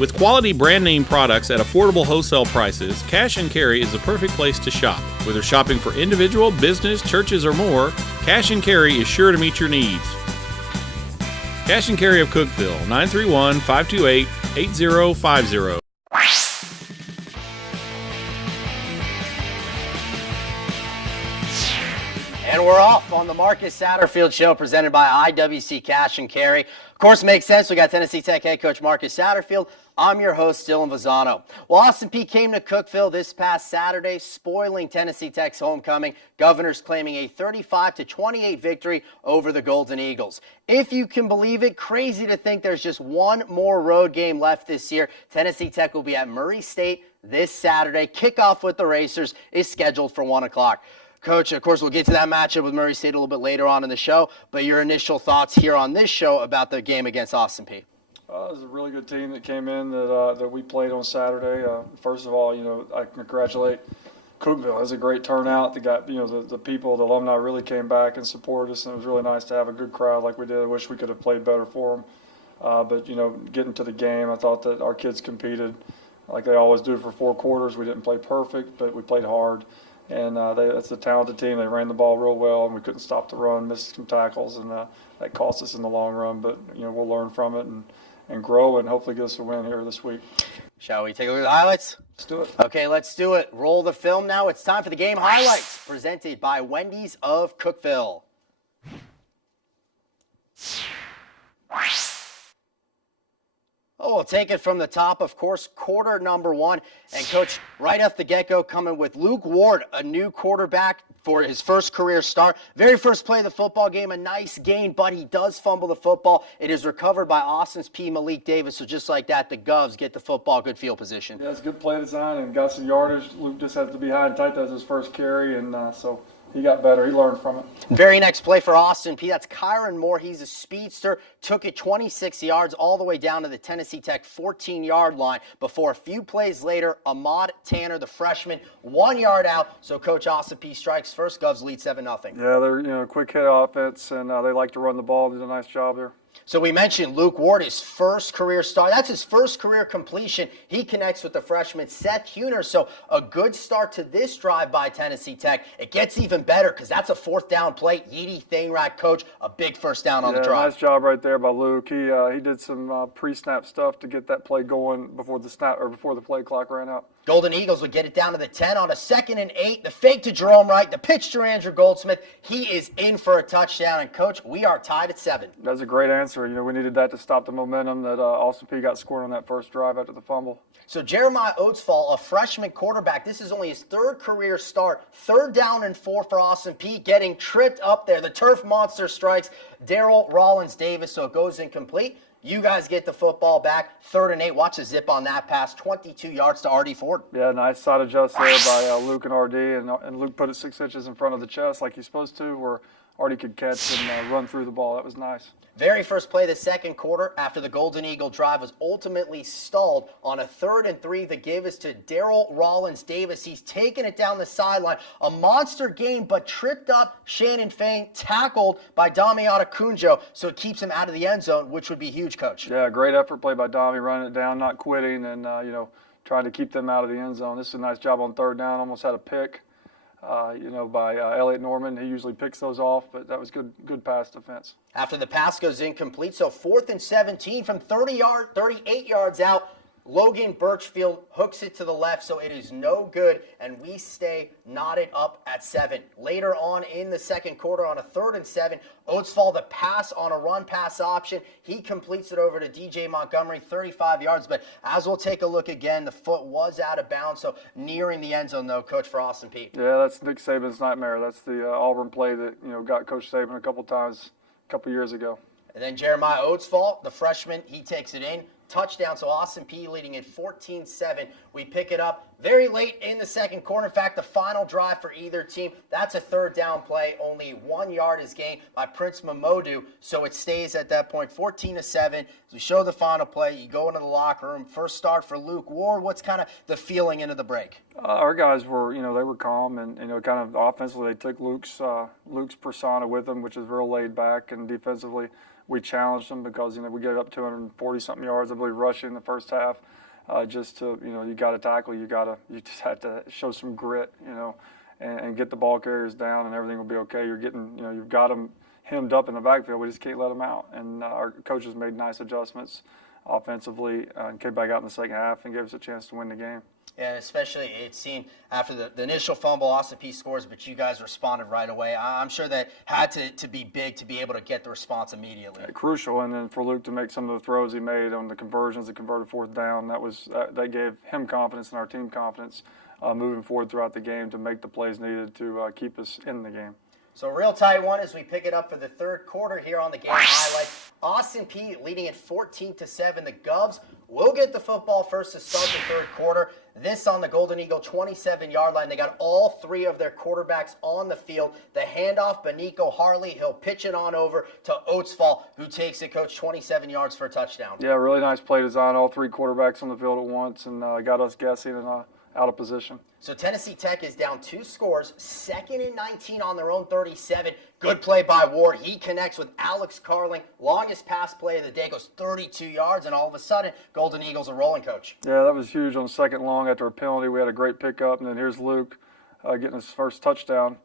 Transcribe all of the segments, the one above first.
With quality brand name products at affordable wholesale prices, Cash and Carry is the perfect place to shop. Whether shopping for individual, business, churches, or more, Cash and Carry is sure to meet your needs. Cash and Carry of Cookeville, 931-528-8050. And we're off on the Marcus Satterfield Show presented by IWC Cash and Carry. Of course, makes sense. We got Tennessee Tech head coach Marcus Satterfield. I'm your host, Dylan Vazano. Well, Austin Peay came to Cookeville this past Saturday, spoiling Tennessee Tech's homecoming. Governors claiming a 35-28 victory over the Golden Eagles. If you can believe it, crazy to think there's just one more road game left this year. Tennessee Tech will be at Murray State this Saturday. Kickoff with the Racers is scheduled for 1 o'clock. Coach, of course, we'll get to that matchup with Murray State a little bit later on in the show, but your initial thoughts here on this show about the game against Austin Peay. It was a really good team that came in that we played on Saturday. First of all, I congratulate Cookeville. It was a great turnout. The people, the alumni really came back and supported us, and it was really nice to have a good crowd like we did. I wish we could have played better for them. But getting to the game, I thought that our kids competed like they always do for 4 quarters. We didn't play perfect, but we played hard. And that's a talented team. They ran the ball real well, and we couldn't stop the run, missed some tackles, and that cost us in the long run. But, we'll learn from it and grow and hopefully get us a win here this week. Shall we take a look at the highlights? Let's do it. Okay, let's do it. Roll the film now. It's time for the game highlights presented by Wendy's of Cookeville. Oh, we'll take it from the top, of course, quarter number 1. And, Coach, right off the get-go, coming with Luke Ward, a new quarterback for his first career start. Very first play of the football game, a nice gain, but he does fumble the football. It is recovered by Austin's P. Malik Davis, so just like that, the Govs get the football, good field position. Yeah, it's good play design and got some yardage. Luke just had to be high and tight. That was his first carry, and so he got better. He learned from it. Very next play for Austin Peay. That's Kyron Moore. He's a speedster. Took it 26 yards all the way down to the Tennessee Tech 14-yard line before a few plays later, Ahmad Tanner, the freshman, 1 yard out. So Coach Austin Peay strikes first. Govs lead 7-0. Yeah, they're quick hit offense, and they like to run the ball. Did a nice job there. So we mentioned Luke Ward, his first career start. That's his first career completion. He connects with the freshman Seth Huner. So a good start to this drive by Tennessee Tech. It gets even better because that's a 4th down play. Yeedy Thainrat, coach, a big first down on the drive. Nice job right there by Luke. He did some pre-snap stuff to get that play going before the play clock ran out. Golden Eagles would get it down to the 10 on a 2nd and 8. The fake to Jerome Wright, the pitch to Andrew Goldsmith. He is in for a touchdown. And, Coach, we are tied at 7. That's a great answer. We needed that to stop the momentum that Austin Peay got scored on that first drive after the fumble. So Jeremiah Oatsfall, a freshman quarterback, this is only his 3rd career start. 3rd down and 4 for Austin Peay, getting tripped up there. The turf monster strikes Daryl Rollins Davis, so it goes incomplete. You guys get the football back, 3rd and 8. Watch the zip on that pass, 22 yards to R.D. Ford. Yeah, nice side adjust there by Luke and R.D. And Luke put it 6 inches in front of the chest like he's supposed to, where R.D. could catch and run through the ball. That was nice. Very first play of the second quarter after the Golden Eagle drive was ultimately stalled on a 3rd and 3. The give is to Daryl Rollins Davis. He's taking it down the sideline. A monster game, but tripped up Shannon Fain, tackled by Damiano Cunjo, so it keeps him out of the end zone, which would be huge, Coach. Yeah, great effort play by Dami, running it down, not quitting, and trying to keep them out of the end zone. This is a nice job on 3rd down. Almost had a pick. By Elliott Norman. He usually picks those off, but that was good pass defense. After the pass goes incomplete, so 4th and 17 from 38 yards out. Logan Birchfield hooks it to the left, so it is no good, and we stay knotted up at 7. Later on in the second quarter on a 3rd and 7, Oatsfall the pass on a run-pass option. He completes it over to DJ Montgomery, 35 yards, but as we'll take a look again, the foot was out of bounds, so nearing the end zone, though, Coach, for Austin Peay. Yeah, that's Nick Saban's nightmare. That's the Auburn play that, got Coach Saban a couple times a couple years ago. And then Jeremiah Oatsfall, the freshman, he takes it in. Touchdown, so Austin Peay leading at 14-7. We pick it up very late in the second quarter. In fact, the final drive for either team, that's a 3rd down play. Only 1 yard is gained by Prince Mamodu, so it stays at that point 14-7. As we show the final play, you go into the locker room. First start for Luke Ward. What's kind of the feeling into the break? Our guys were, they were calm, and kind of offensively they took Luke's persona with them, which is real laid back, and defensively we challenged them because we get up 240-something yards, I believe, rushing the first half. Just to, you got to tackle, you just have to show some grit, and get the ball carriers down, and everything will be okay. You've got them hemmed up in the backfield. We just can't let them out. And our coaches made nice adjustments offensively and came back out in the second half and gave us a chance to win the game. And especially it seemed after the initial fumble, Austin Peay scores, but you guys responded right away. I'm sure that had to be big to be able to get the response immediately. Crucial, and then for Luke to make some of the throws he made on the conversions, the converted fourth down, that gave him confidence and our team confidence moving forward throughout the game to make the plays needed to keep us in the game. So a real tight one as we pick it up for the third quarter here on the game highlight. Austin Peay leading at 14-7. The Govs will get the football first to start the third quarter. This on the Golden Eagle 27-yard line. They got all three of their quarterbacks on the field. The handoff, Benico Harley, he'll pitch it on over to Oatsfall, who takes it, Coach, 27 yards for a touchdown. Yeah, really nice play design. All three quarterbacks on the field at once, and got us guessing and out of position. So Tennessee Tech is down 2 scores, 2nd and 19 on their own 37. Good play by Ward. He connects with Alex Carling. Longest pass play of the day, goes 32 yards, and all of a sudden, Golden Eagles are rolling, Coach. Yeah, that was huge on second long after a penalty. We had a great pickup, and then here's Luke getting his first touchdown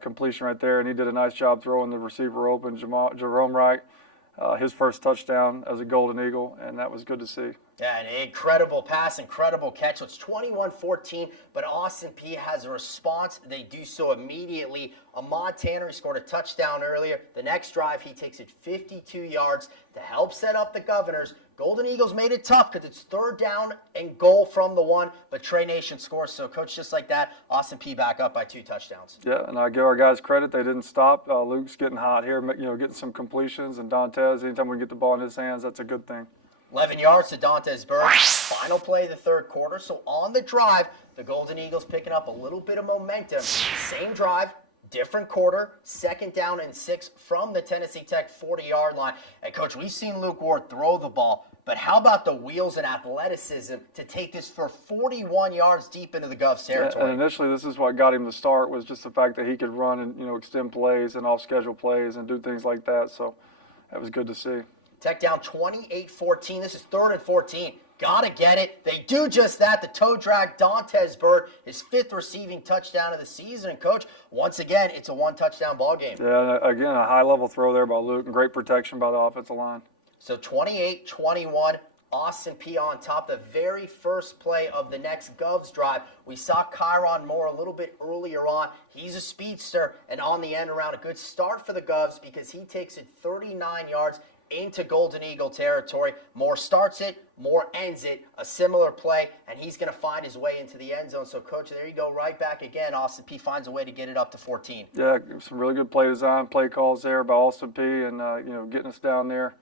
completion right there, and he did a nice job throwing the receiver open, Jerome Wright. His first touchdown as a Golden Eagle, and that was good to see. Yeah, an incredible pass, incredible catch. So it's 21-14, but Austin Peay has a response. They do so immediately. Ahmad Tanner scored a touchdown earlier. The next drive, he takes it 52 yards to help set up the Governors. Golden Eagles made it tough because it's 3rd down and goal from the 1, but Trey Nation scores. So, Coach, just like that, Austin Peay back up by 2 touchdowns. Yeah, and I give our guys credit. They didn't stop. Luke's getting hot here, getting some completions, and Dantes, anytime we get the ball in his hands, that's a good thing. 11 yards to Dantes Bird. Final play of the third quarter. So on the drive, the Golden Eagles picking up a little bit of momentum. Same drive, different quarter, 2nd down and 6 from the Tennessee Tech 40-yard line. And, Coach, we've seen Luke Ward throw the ball, but how about the wheels and athleticism to take this for 41 yards deep into the Govs territory? Yeah, and initially, this is what got him to start, was just the fact that he could run and extend plays and off-schedule plays and do things like that. So that was good to see. Tech down 28-14. This is 3rd and 14. Gotta get it. They do just that. The toe drag, Dantes Bird, his 5th receiving touchdown of the season. And, Coach, once again, it's a 1-touchdown ball game. Yeah, again, a high-level throw there by Luke, and great protection by the offensive line. So 28-21, Austin Peay on top. The very first play of the next Govs drive, we saw Kyron Moore a little bit earlier on. He's a speedster, and on the end around, a good start for the Govs because he takes it 39 yards into Golden Eagle territory. Moore starts it, Moore ends it, a similar play, and he's going to find his way into the end zone. So, Coach, there you go, right back again. Austin Peay finds a way to get it up to 14. Yeah, some really good play design, play calls there by Austin Peay, and getting us down there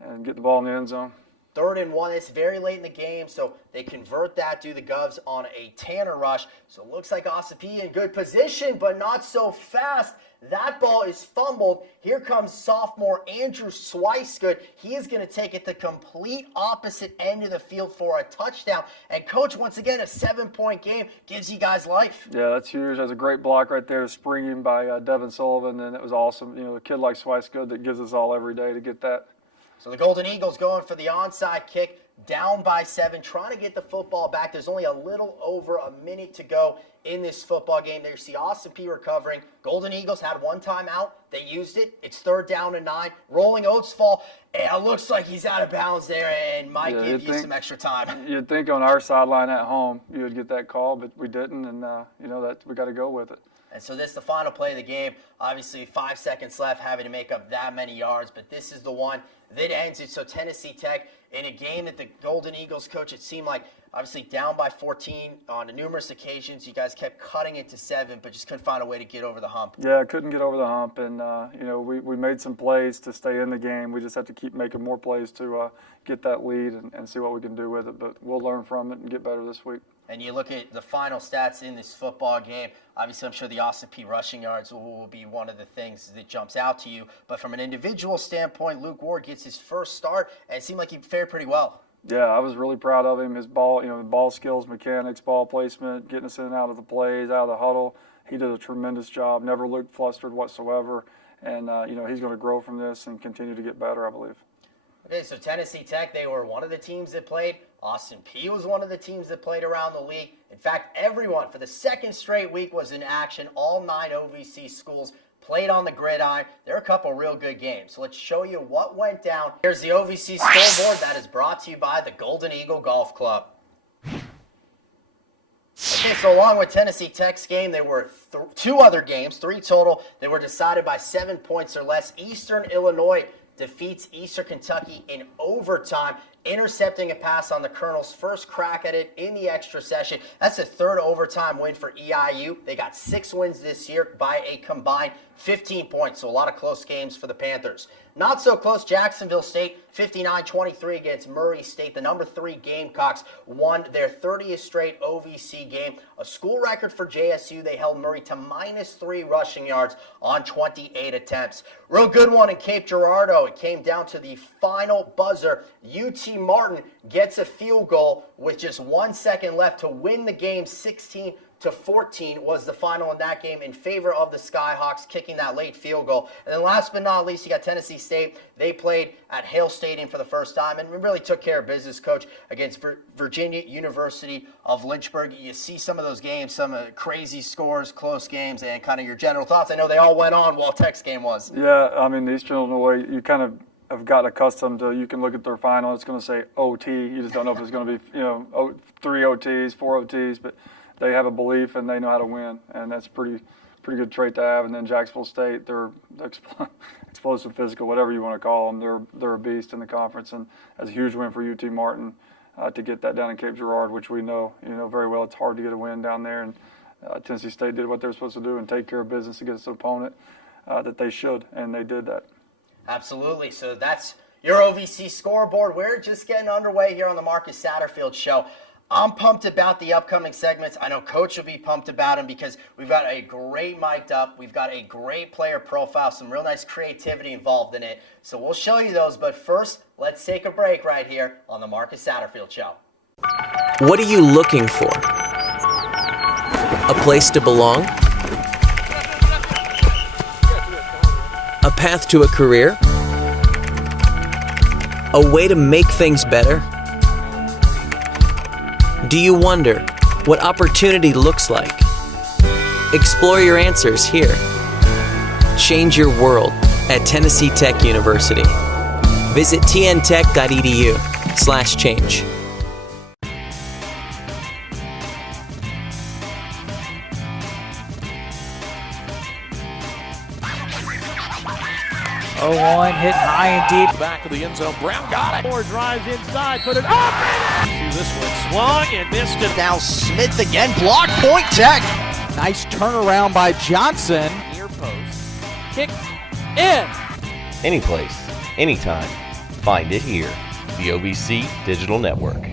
and get the ball in the end zone. 3rd and 1. It's very late in the game, so they convert that, do the Govs on a Tanner rush. So it looks like Austin Peay in good position, but not so fast. That ball is fumbled. Here comes sophomore Andrew Swicegood. He is going to take it the complete opposite end of the field for a touchdown. And, Coach, once again, a 7-point game gives you guys life. Yeah, that's huge. That's a great block right there to spring him by Devin Sullivan, and it was awesome. A kid like Swicegood that gives us all every day to get that. So the Golden Eagles going for the onside kick, down by 7, trying to get the football back. There's only a little over a minute to go in this football game. There you see Austin Peay recovering. Golden Eagles had one timeout. They used it. It's 3rd down and 9. Rolling Oatsfall. It looks like he's out of bounds there and might give you some extra time. You'd think on our sideline at home you would get that call, but we didn't, and that we got to go with it. And so this is the final play of the game. Obviously, 5 seconds left, having to make up that many yards, but this is the one that ends it. So Tennessee Tech, in a game that the Golden Eagles, Coach, it seemed like obviously down by 14 on numerous occasions. You guys kept cutting it to 7, but just couldn't find a way to get over the hump. Yeah, couldn't get over the hump, and we made some plays to stay in the game. We just have to keep making more plays to get that lead and see what we can do with it. But we'll learn from it and get better this week. And you look at the final stats in this football game, obviously I'm sure the Austin Peay rushing yards will be one of the things that jumps out to you. But from an individual standpoint, Luke Ward gets his first start, and it seemed like he fared pretty well. Yeah, I was really proud of him. His ball, ball skills, mechanics, ball placement, getting us in and out of the plays, out of the huddle. He did a tremendous job, never looked flustered whatsoever. And, he's going to grow from this and continue to get better, I believe. Okay, so Tennessee Tech, they were one of the teams that played. Austin Peay was one of the teams that played around the league. In fact, everyone for the second straight week was in action. All 9 OVC schools played on the gridiron. There are a couple real good games. So let's show you what went down. Here's the OVC scoreboard that is brought to you by the Golden Eagle Golf Club. Okay, so along with Tennessee Tech's game, there were 2 other games, 3 total, that were decided by 7 points or less. Eastern Illinois defeats Eastern Kentucky in overtime, intercepting a pass on the Colonel's first crack at it in the extra session. That's the 3rd overtime win for EIU. They got 6 wins this year by a combined 15 points, so a lot of close games for the Panthers. Not so close, Jacksonville State, 59-23 against Murray State. The number 3 Gamecocks won their 30th straight OVC game. A school record for JSU. They held Murray to -3 rushing yards on 28 attempts. Real good one in Cape Girardeau. It came down to the final buzzer. UT Martin gets a field goal with just 1 second left to win the game. 16-14 was the final in that game in favor of the Skyhawks, kicking that late field goal. And then last but not least, you got Tennessee State. They played at Hale Stadium for the first time and really took care of business, Coach, against Virginia University of Lynchburg. You see some of those games, some crazy scores, close games, and kind of your general thoughts. I know they all went on while Tech's game was. Yeah, I mean, the Eastern Illinois, you kind of have got accustomed to, you can look at their final, it's going to say OT. You just don't know if it's going to be, 3 OTs, 4 OTs, but they have a belief and they know how to win, and that's pretty good trait to have. And then Jacksonville State, they're explosive, physical, whatever you want to call them. They're a beast in the conference, and that's a huge win for UT Martin to get that down in Cape Girardeau, which we know very well. It's hard to get a win down there, and Tennessee State did what they're supposed to do and take care of business against the opponent that they should, and they did that. Absolutely. So that's your OVC scoreboard. We're just getting underway here on the Marcus Satterfield Show. I'm pumped about the upcoming segments. I know Coach will be pumped about them because we've got a great mic'd up. We've got a great player profile, some real nice creativity involved in it. So we'll show you those. But first, let's take a break right here on the Marcus Satterfield Show. What are you looking for? A place to belong? A path to a career? A way to make things better? Do you wonder what opportunity looks like? Explore your answers here. Change your world at Tennessee Tech University. Visit tntech.edu/change. One hit high and deep. Back of the end zone. Brown got it. Four drives inside. Put it up. See this one. Swung and missed it. Now Smith again. Block point Tech. Nice turnaround by Johnson. Near post. Kick in. Any place, anytime. Find it here. The OVC Digital Network.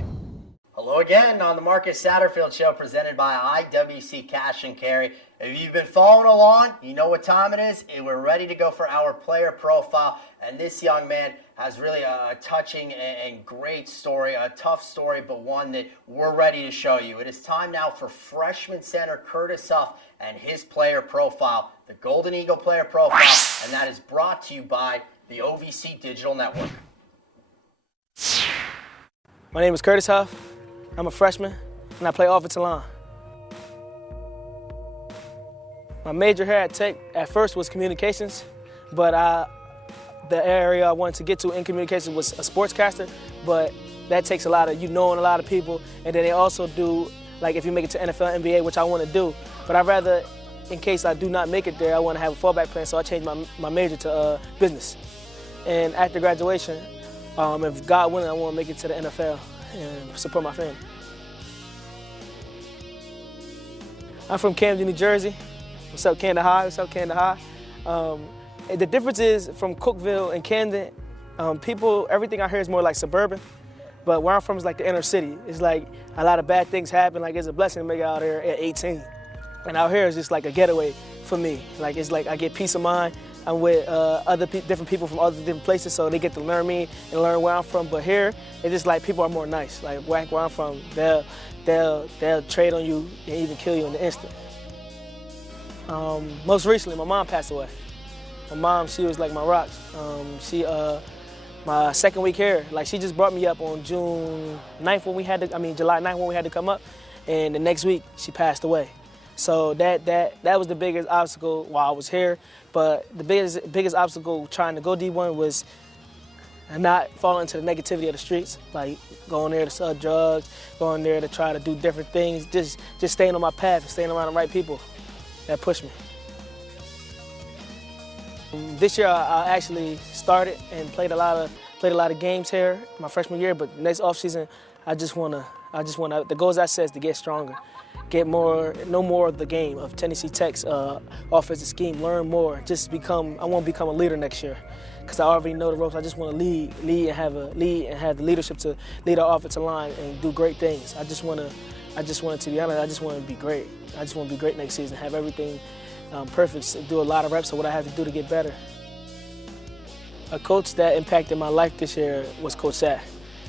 Hello again on the Marcus Satterfield Show presented by IWC Cash and Carry. If you've been following along, you know what time it is. We're ready to go for our player profile. And this young man has really a touching and great story, a tough story, but one that we're ready to show you. It is time now for freshman center Curtis Huff and his player profile, the Golden Eagle player profile, and that is brought to you by the OVC Digital Network. My name is Curtis Huff. I'm a freshman, and I play offensive line. My major here at Tech at first was communications, but the area I wanted to get to in communications was a sportscaster, but that takes a lot of knowing a lot of people, and then they also do, like if you make it to NFL, NBA, which I want to do, but I'd rather, in case I do not make it there, I want to have a fallback plan, so I changed my major to business. And after graduation, if God willing, I want to make it to the NFL and support my family. I'm from Camden, New Jersey. What's up, Camden High? What's up, Camden High? The difference is from Cookeville and Camden, everything I hear is more like suburban, but where I'm from is like the inner city. It's like a lot of bad things happen. Like it's a blessing to make it out here at 18. And out here is just like a getaway for me. Like it's like I get peace of mind. I'm with different people from other different places, so they get to learn me and learn where I'm from. But here, it's just like people are more nice. Like where I'm from, they'll trade on you and even kill you in the instant. Most recently, my mom passed away. My mom, she was like my rocks. my second week here. Like, she just brought me up on July 9th when we had to come up, and the next week she passed away. So that was the biggest obstacle while I was here. But the biggest obstacle trying to go D1 was not falling into the negativity of the streets, like going there to sell drugs, going there to try to do different things, just staying on my path and staying around the right people. That pushed me. This year I actually started and played a lot of games here my freshman year, but next offseason I just wanna the goals I set is to get stronger, know more of the game of Tennessee Tech's offensive scheme, learn more, I want to become a leader next year. Because I already know the ropes. I just want to lead and have the leadership to lead our offensive line and do great things. To be honest, I just want to be great. I just want to be great next season, have everything perfect, do a lot of reps of what I have to do to get better. A coach that impacted my life this year was Coach Sat.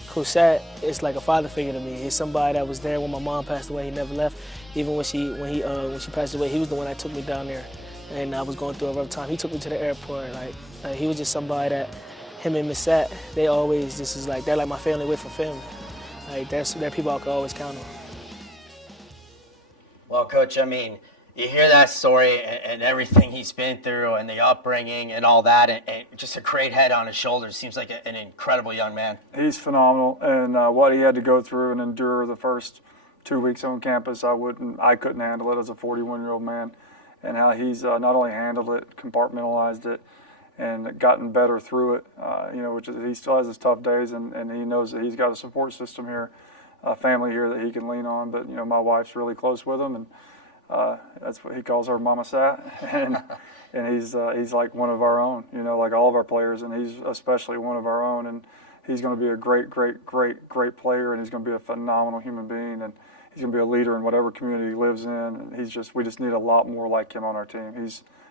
Coach Sat is like a father figure to me. He's somebody that was there when my mom passed away. He never left. Even when she passed away, he was the one that took me down there. And I was going through a rough time. He took me to the airport. Like he was just somebody that, him and Miss Sat, they always just is like, they're like my family away from family. Like they're people I could always count on. Well, Coach, I mean, you hear that story and everything he's been through and the upbringing and all that, and just a great head on his shoulders. Seems like an incredible young man. He's phenomenal, and what he had to go through and endure the first 2 weeks on campus, I couldn't handle it as a 41-year-old man. And how he's not only handled it, compartmentalized it, and gotten better through it, which is, he still has his tough days, and he knows that he's got a support system here, a family here that he can lean on. But, my wife's really close with him, and that's what he calls her Mama Sat, and he's like one of our own, like all of our players, and he's especially one of our own, and he's going to be a great player, and he's going to be a phenomenal human being, and he's going to be a leader in whatever community he lives in, and we just need a lot more like him on our team.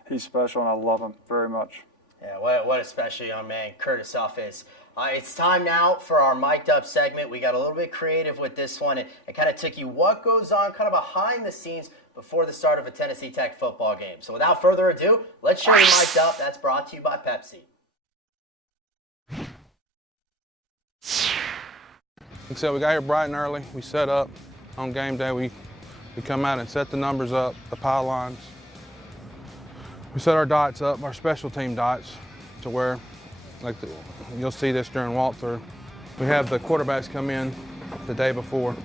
He's special, and I love him very much. Yeah, what a special young man Curtis Huff is. It's time now for our mic'd up segment. We got a little bit creative with this one. It kind of took you what goes on kind of behind the scenes before the start of a Tennessee Tech football game. So without further ado, let's show you mic'd up. That's brought to you by Pepsi. So we got here bright and early. We set up. On game day, we come out and set the numbers up, the pylons. We set our dots up, our special team dots, to where, you'll see this during walkthrough. We have the quarterbacks come in the day before,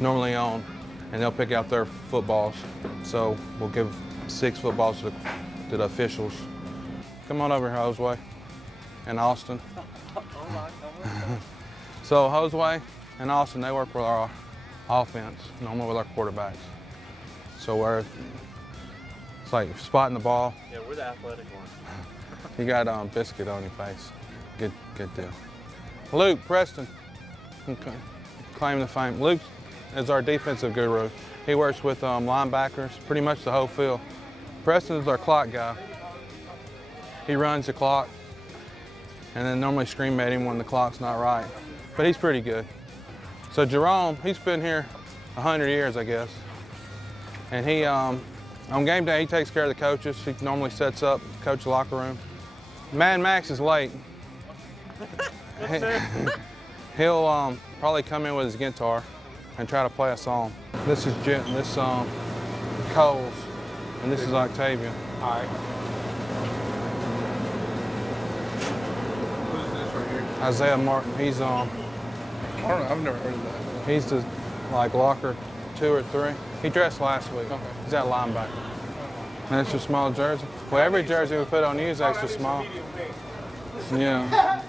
normally on, and they'll pick out their footballs. So we'll give 6 footballs to the officials. Come on over here, Josue and Austin. So Josue and Austin, they work with our offense, normally with our quarterbacks. So it's like spotting the ball. Yeah, we're the athletic ones. You got biscuit on your face. Good deal. Luke Preston, claim the fame. Luke is our defensive guru. He works with linebackers, pretty much the whole field. Preston is our clock guy. He runs the clock, and then normally scream at him when the clock's not right. But he's pretty good. So Jerome, he's been here 100 years, I guess. And he, on game day, he takes care of the coaches. He normally sets up coach locker room. Mad Max is late. He'll probably come in with his guitar and try to play a song. This is Coles, and this is Octavian. All right. Who's this right here? Isaiah Martin. He's I don't know, I've never heard of that. He's the locker 2 or 3. He dressed last week. Okay. He's that linebacker. An extra small jersey. Well, every jersey we put on you is extra small. Yeah.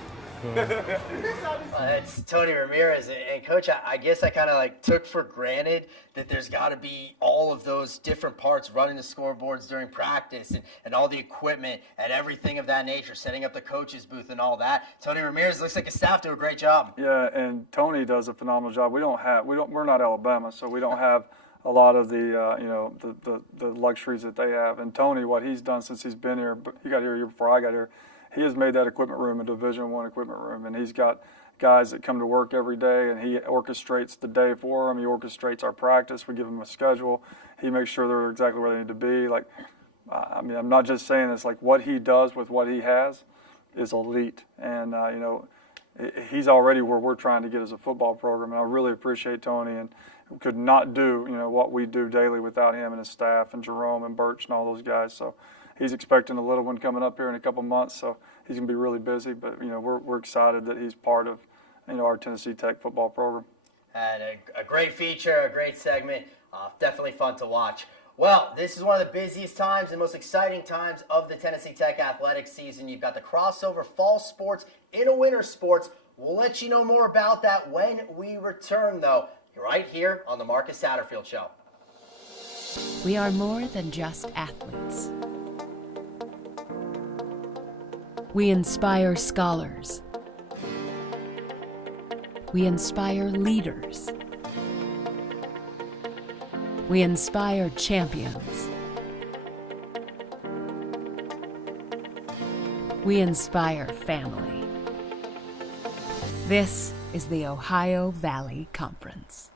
It's Tony Ramirez, and Coach, I guess I kind of took for granted that there's got to be all of those different parts, running the scoreboards during practice and all the equipment and everything of that nature, setting up the coach's booth and all that. Tony Ramirez looks like his staff do a great job. Yeah, and Tony does a phenomenal job. We're not Alabama, so we don't have a lot of the luxuries that they have. And Tony, what he's done since he's been here, but he got here a year before I got here, he has made that equipment room a Division I equipment room, and he's got guys that come to work every day, and he orchestrates the day for them. He orchestrates our practice. We give them a schedule. He makes sure they're exactly where they need to be. I'm not just saying this. What he does with what he has is elite, and he's already where we're trying to get as a football program. And I really appreciate Tony, and could not do what we do daily without him and his staff and Jerome and Birch and all those guys. So he's expecting a little one coming up here in a couple months, so he's gonna be really busy. But we're excited that he's part of our Tennessee Tech football program. And a great feature, a great segment, definitely fun to watch. Well, this is one of the busiest times and most exciting times of the Tennessee Tech athletics season. You've got the crossover fall sports into winter sports. We'll let you know more about that when we return, though, right here on the Marcus Satterfield Show. We are more than just athletes. We inspire scholars. We inspire leaders. We inspire champions. We inspire family. This is the Ohio Valley Conference.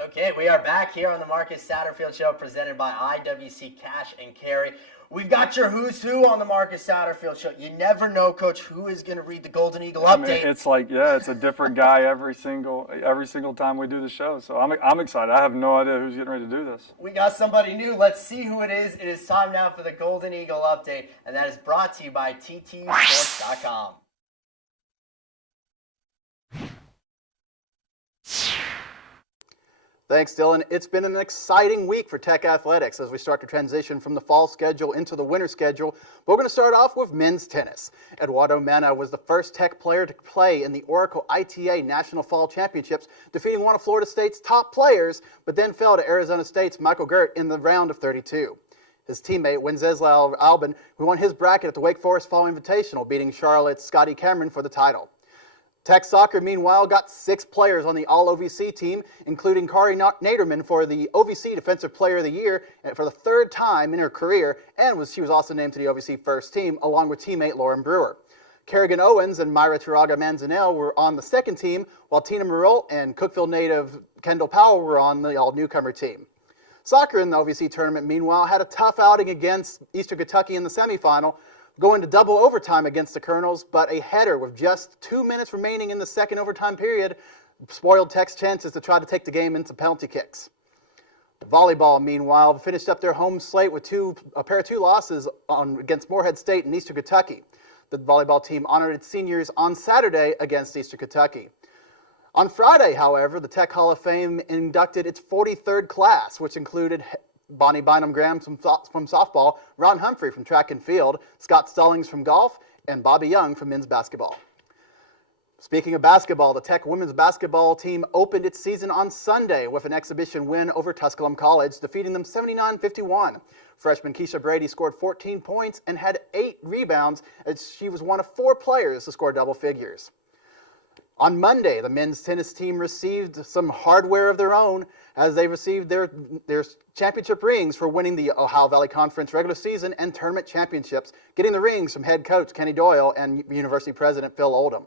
Okay, we are back here on the Marcus Satterfield Show presented by IWC Cash and Carry. We've got your who's who on the Marcus Satterfield Show. You never know, Coach, who is going to read the Golden Eagle update. It's like, it's a different guy every single time we do the show. So I'm excited. I have no idea who's getting ready to do this. We got somebody new. Let's see who it is. It is time now for the Golden Eagle update, and that is brought to you by TTUsports.com. Thanks, Dylan. It's been an exciting week for Tech athletics as we start to transition from the fall schedule into the winter schedule. But we're going to start off with men's tennis. Eduardo Mena was the first Tech player to play in the Oracle ITA National Fall Championships, defeating one of Florida State's top players, but then fell to Arizona State's Michael Gert in the round of 32. His teammate, Wenceslao Albin, who won his bracket at the Wake Forest Fall Invitational, beating Charlotte's Scotty Cameron for the title. Tech Soccer, meanwhile, got 6 players on the All-OVC team, including Kari Naderman for the OVC Defensive Player of the Year for the 3rd time in her career, and she was also named to the OVC First Team, along with teammate Lauren Brewer. Kerrigan Owens and Myra Tiraga Manzanell were on the 2nd team, while Tina Merrill and Cookeville native Kendall Powell were on the all-newcomer team. Soccer in the OVC tournament, meanwhile, had a tough outing against Eastern Kentucky in the semifinal, going to double overtime against the Colonels, but a header with just 2 minutes remaining in the second overtime period spoiled Tech's chances to try to take the game into penalty kicks. Volleyball, meanwhile, finished up their home slate with a pair of 2 losses against Morehead State and Eastern Kentucky. The volleyball team honored its seniors on Saturday against Eastern Kentucky. On Friday, however, the Tech Hall of Fame inducted its 43rd class, which included Bonnie Bynum-Graham from softball, Ron Humphrey from track and field, Scott Stallings from golf, and Bobby Young from men's basketball. Speaking of basketball, the Tech women's basketball team opened its season on Sunday with an exhibition win over Tusculum College, defeating them 79-51. Freshman Keisha Brady scored 14 points and had 8 rebounds, as she was one of 4 players to score double figures. On Monday, the men's tennis team received some hardware of their own as they received their championship rings for winning the Ohio Valley Conference regular season and tournament championships, getting the rings from head coach Kenny Doyle and University president Phil Oldham.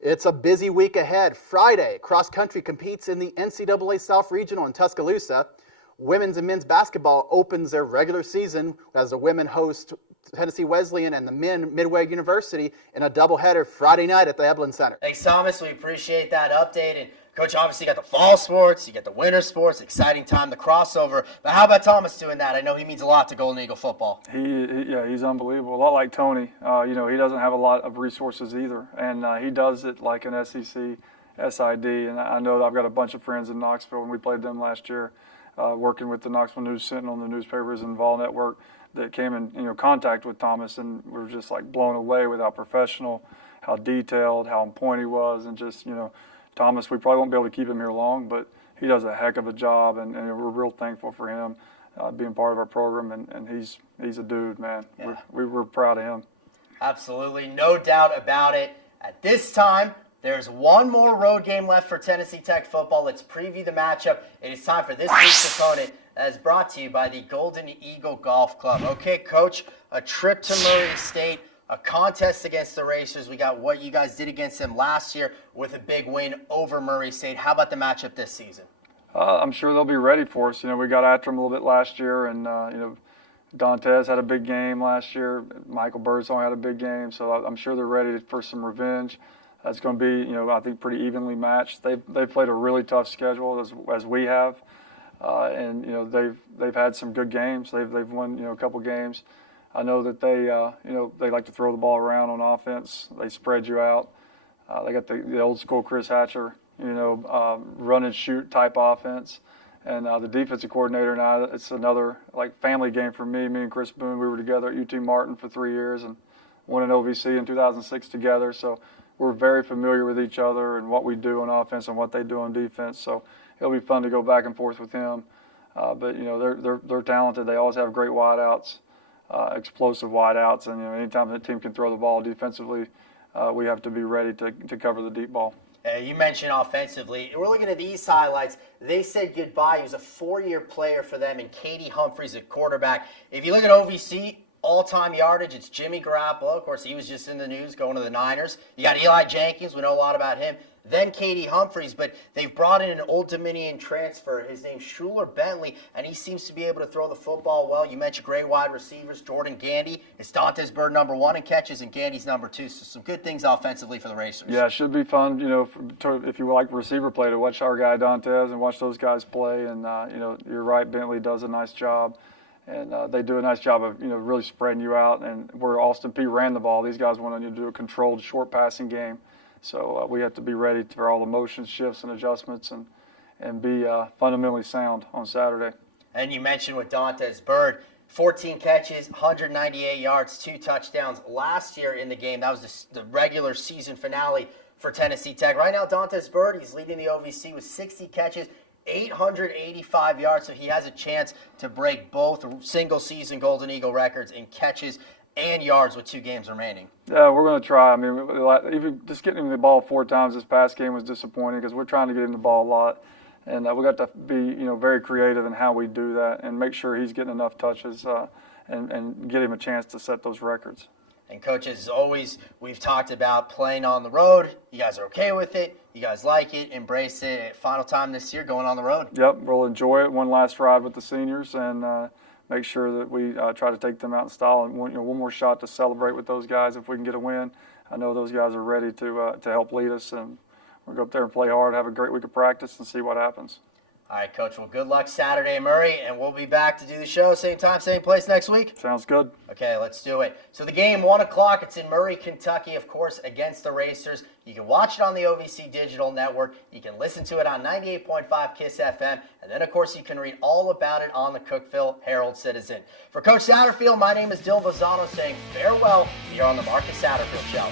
It's a busy week ahead. Friday, cross country competes in the NCAA South Regional in Tuscaloosa. Women's and men's basketball opens their regular season as the women host Tennessee Wesleyan and the men Midway University in a doubleheader Friday night at the Eblin Center. Thanks, Thomas. We appreciate that update. And Coach, obviously you got the fall sports, you got the winter sports, exciting time, the crossover. But how about Thomas doing that? I know he means a lot to Golden Eagle football. He's unbelievable. A lot like Tony. He doesn't have a lot of resources either, and he does it like an SEC SID. And I know that I've got a bunch of friends in Knoxville, and we played them last year, working with the Knoxville News Sentinel and the newspapers and Vol Network, that came in contact with Thomas, and we were just like blown away with how professional, how detailed, how on point he was, and just Thomas, we probably won't be able to keep him here long, but he does a heck of a job, and we're real thankful for him being part of our program, and he's a dude, man. Yeah. We're proud of him. Absolutely, no doubt about it. At this time, there's one more road game left for Tennessee Tech football. Let's preview the matchup. It is time for this week's opponent, as brought to you by the Golden Eagle Golf Club. Okay, Coach, a trip to Murray State, a contest against the Racers. We got what you guys did against them last year with a big win over Murray State. How about the matchup this season? I'm sure they'll be ready for us. We got after them a little bit last year, and Dantes had a big game last year. Michael Birdsong had a big game, so I'm sure they're ready for some revenge. It's going to be, I think pretty evenly matched. They've played a really tough schedule as we have, and they've had some good games. They've won a couple games. I know that they like to throw the ball around on offense. They spread you out. They got the old school Chris Hatcher, run and shoot type offense. And the defensive coordinator and I, it's another family game for me. Me and Chris Boone, we were together at UT Martin for 3 years and won an OVC in 2006 together. So we're very familiar with each other and what we do on offense and what they do on defense. So it'll be fun to go back and forth with him. But they're talented. They always have great wideouts, explosive wideouts, and anytime the team can throw the ball defensively, we have to be ready to cover the deep ball. You mentioned offensively. We're looking at these highlights. They said goodbye. He was a 4-year player for them, and Katie Humphreys at quarterback. If you look at OVC, all-time yardage, it's Jimmy Garoppolo. Of course, he was just in the news going to the Niners. You got Eli Jenkins. We know a lot about him. Then Katie Humphreys, but they've brought in an Old Dominion transfer. His name's Schuler Bentley, and he seems to be able to throw the football well. You mentioned great wide receivers, Jordan Gandy. It's Dantes Bird #1 in catches, and Gandy's #2. So some good things offensively for the Racers. Yeah, it should be fun, if you like receiver play, to watch our guy Dantes and watch those guys play. And, you're right, Bentley does a nice job. And they do a nice job of, really spreading you out. And where Austin Peay ran the ball, these guys want to do a controlled short passing game. So we have to be ready for all the motion shifts and adjustments and be fundamentally sound on Saturday. And you mentioned with Dantes Bird, 14 catches, 198 yards, 2 touchdowns last year in the game. That was the regular season finale for Tennessee Tech. Right now, Dantes Bird, he's leading the OVC with 60 catches, 885 yards, so he has a chance to break both single-season Golden Eagle records in catches and yards with 2 games remaining. Yeah, we're going to try. I mean, even just getting him the ball 4 times this past game was disappointing because we're trying to get him the ball a lot. And we got to be, very creative in how we do that and make sure he's getting enough touches and get him a chance to set those records. And, Coach, as always, we've talked about playing on the road. You guys are okay with it. You guys like it, embrace it. Final time this year going on the road. Yep, we'll enjoy it. One last ride with the seniors and make sure that we try to take them out in style and one more shot to celebrate with those guys if we can get a win. I know those guys are ready to help lead us, and we'll go up there and play hard, have a great week of practice, and see what happens. All right, Coach. Well, good luck Saturday in Murray, and we'll be back to do the show same time, same place next week. Sounds good. Okay, let's do it. So the game, 1 o'clock. It's in Murray, Kentucky, of course, against the Racers. You can watch it on the OVC Digital Network. You can listen to it on 98.5 KISS FM. And then, of course, you can read all about it on the Cookeville Herald-Citizen. For Coach Satterfield, my name is Dylan Vazano saying farewell here on the Marcus Satterfield Show.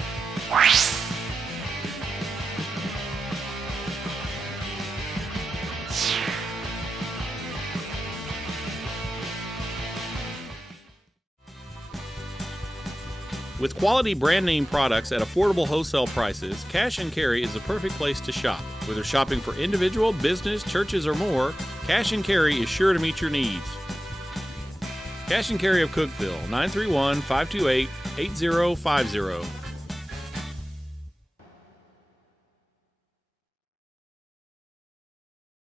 With quality brand name products at affordable wholesale prices, Cash and Carry is the perfect place to shop. Whether shopping for individual, business, churches, or more, Cash and Carry is sure to meet your needs. Cash and Carry of Cookeville, 931-528-8050.